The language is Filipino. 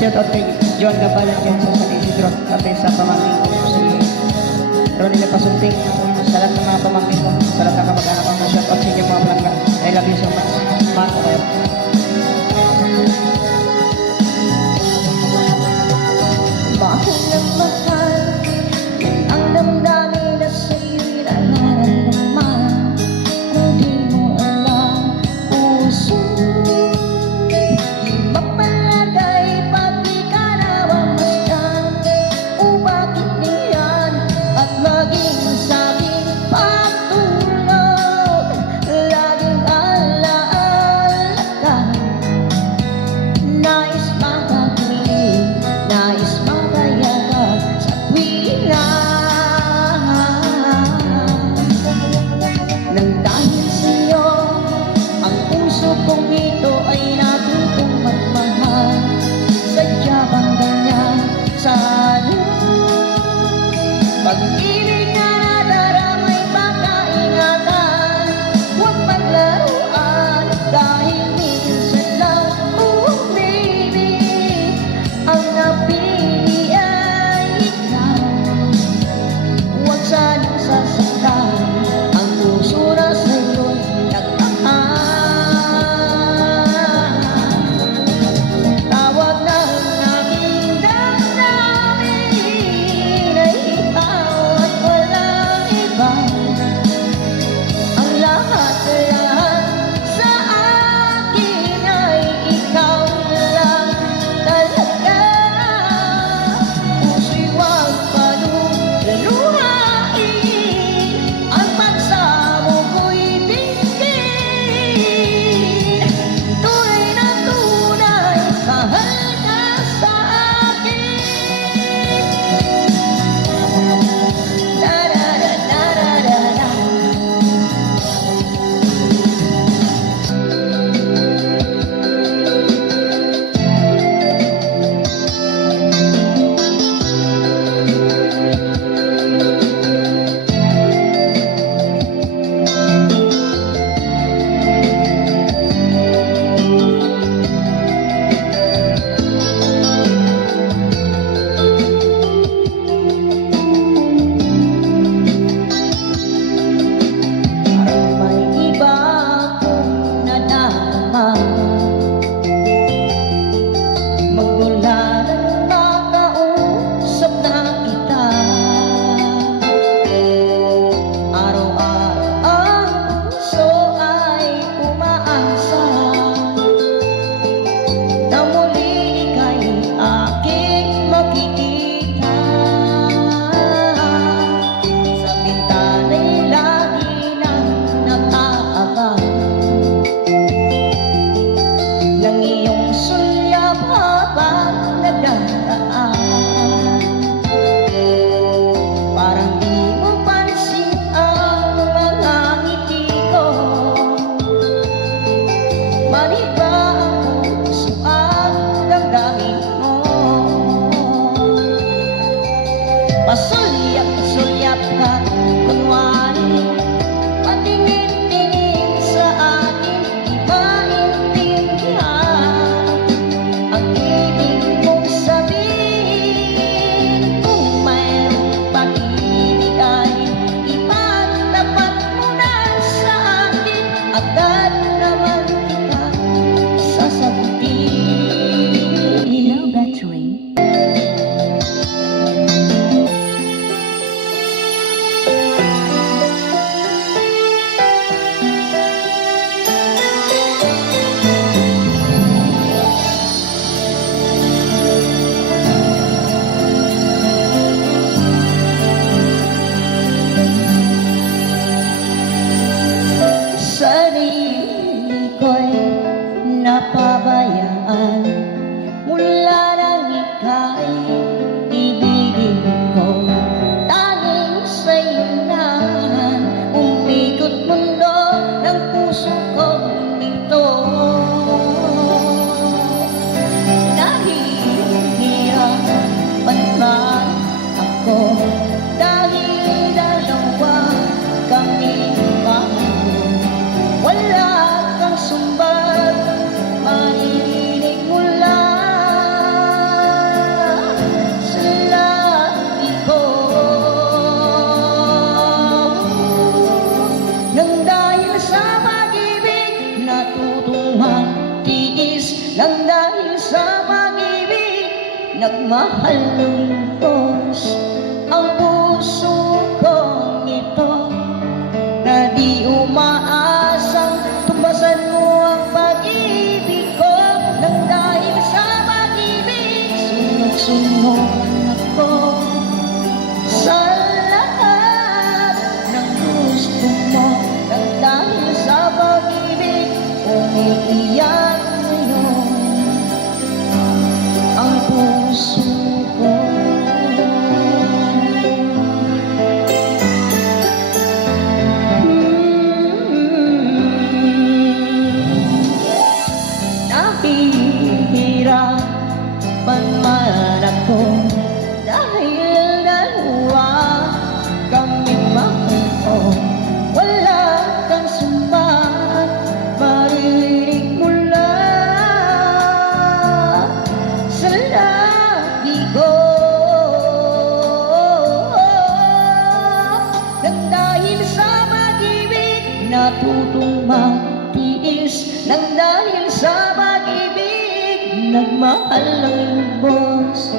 Shout out kay John Gabalan dyan sa San Isidro at sa pamangkin ko si Ronnie Pasunting, sa lahat ng mga pamangkin ko, sa lahat ng kamag-anak ko, shout out sa inyo mga palangga. I love you so much. Mahal ko kayo. Mahal na mahal ang damdamin na sa'yo'y nararamdaman. Kung di mo alam, puso di mapalagay pag di ka nawamasdan. O bakit niyan at laging sa'king pagtulog, laging alaala ka. Nais makapiling, nais makayaga sa tuwina. Nang dahil sa'yo, ang puso kong ito ay natutong magmahal. Sadya bang ganyan sana? Pag-ibig na nadaramay pagkaingatan, huwag maglaruan dahil minsan lang, oh baby, ang napili ay ikaw. Huwag sanang sasaktan ang puso na sa'yo'y nagmahal. Tawag ng aking damdamin ay ikaw at walang iba. Ang lahat-lahat sa akin ay ikaw lang talaga. Puso'y huwag paluluhain, ang pagsamo ko'y dinggin. Tunay na tunay, mahal ka sa akin. Da-da-da-da-da-da-da. Parang may iba akong nadama magmula nang makausap na kita. Araw-araw ang puso ay umaasa na muli ika'y aking makikita. Sa bintana'y lagi nang nag-aabang ng iyong sulyap habang nagdaraan. Parang di mo pansin ang mga ngiti ko. Mali ba ang puso at damdamin mo? Pasulyap-sulyap ka, kunwari patingin-tingin sa akin, di maintindihan. Nang dahil sa pag-ibig nagmahal ng lubos ang puso kong ito, na di umaasang tumbasan mo ang pag-ibig ko. Nang dahil sa pag-ibig sunod-sunod ako sa lahat ng gusto mo. Nang dahil sa pag-ibig umiiyak ngayon ang puso ko. Nahihirapan man ako dahil dalawa kaming mahal. Wala kang sumbat marinig mula sa labi ko. Nang dahil sa pag-ibig natutong magtiis. Nang dahil sa pag-ibig nagmahal ng lubos